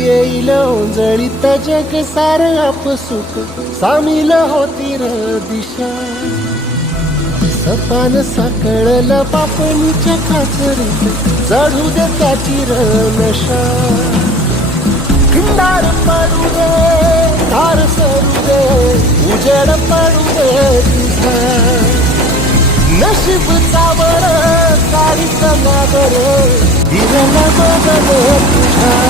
येईल ओंजळीत जग सार आपसुक सामील होती र दिशा. सपान साकळलं पापणीच्या खाचरीत चढू दे त्याची र नशा. खिंडार पडू दे धार सरू दे उजेड पडू दे तुझा. नशीब चावळ काळीच नागर दिव्याला बदल तुझा.